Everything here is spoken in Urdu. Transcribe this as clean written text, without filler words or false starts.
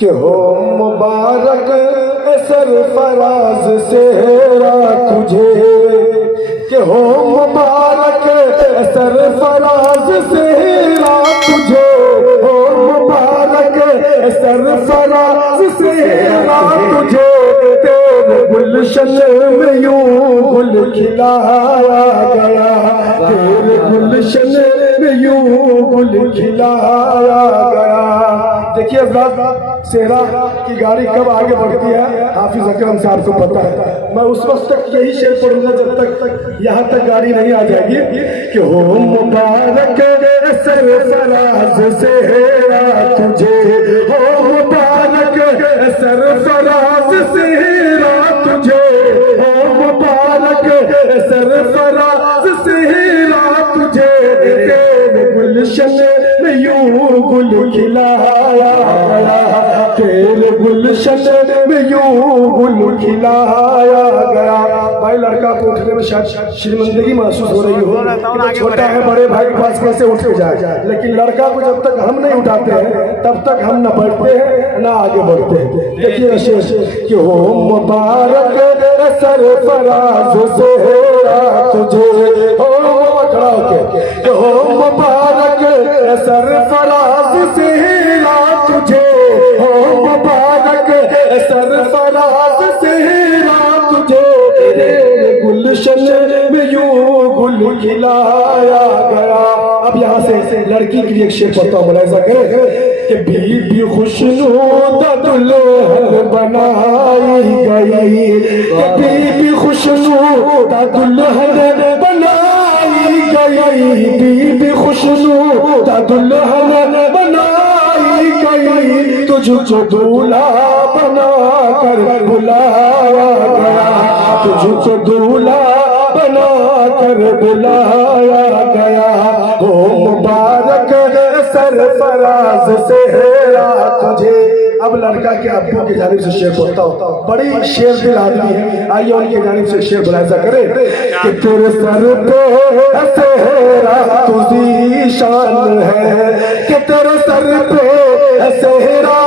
کہ ہو مبارک سرفراز سہرا تجھے، کہ ہو مبارک سرفراز سہرا تجھے، ہو مبارک سرفراز سہرا تجھے، تیرے گلشن میں یوں گل کھلایا گیا، تیرے گلشن میں یوں گل کھلایا گیا۔ دیکھیے حضرات، صحرا کی گاڑی کب آگے بڑھتی ہے حافظ اکرم صاحب کو پتا ہے۔ میں اس وقت تک یہی شعر پڑھوں گا جب تک یہاں تک گاڑی نہیں آ جائے گی کہ ہو مبارک سرفراز سہرا تجھے، ہو مبارک سرفراز سہرا تجھے، ہو مبارک سرفراز سہرا تجھے، تیرے گلشن میں یوں گل کھلایا گیا، تیرے گلشن میں یوں گل کھلایا گیا۔ بھائی لڑکا کو اٹھنے میں شاید شرمندگی محسوس ہو رہی ہو کہ چھوٹا ہے، بڑے بھائی کے پاس کیسے اٹھ کے جائے، لیکن لڑکا کو جب تک ہم نہیں اٹھاتے ہیں تب تک ہم نہ بڑھتے ہیں نہ آگے بڑھتے ہیں۔ دیکھیے شعر کہ ہو مبارک سرفراز سہرا تجھے، ہو کھڑا ہو کے کہ ہو مبارک سرفراز سہرا تجھے، ہو مبارک سرفراز سہرا تجھے، تیرے گلشن میں یوں گل کھلایا گیا۔ اب یہاں سے لڑکی کے لیے ایک شعر پڑھتا ہوں، ملاحظہ کریں کہ بی بی خوشنود دلہن بنائی گئی، بی بی خوشنود دلہن بنائی گئی، بی بی خوشنود دلہن بنائی گئی، تجھ کو دولہا بنا کر بلایا گیا، تجھ کو دولہا بنا کر بلایا گیا، ہو مبارک سرفراز سہرا تجھے۔ اب لڑکا کے ابو کی جانب سے شعر پڑھتا ہوں، بڑی شعر دل آدمی ہے، آئیے ان کی جانب سے شعر ملاحظہ کریں کہ تیرے سر پہ سہرا تجھی شان ہے، کہ تیرے سر پہ سہرا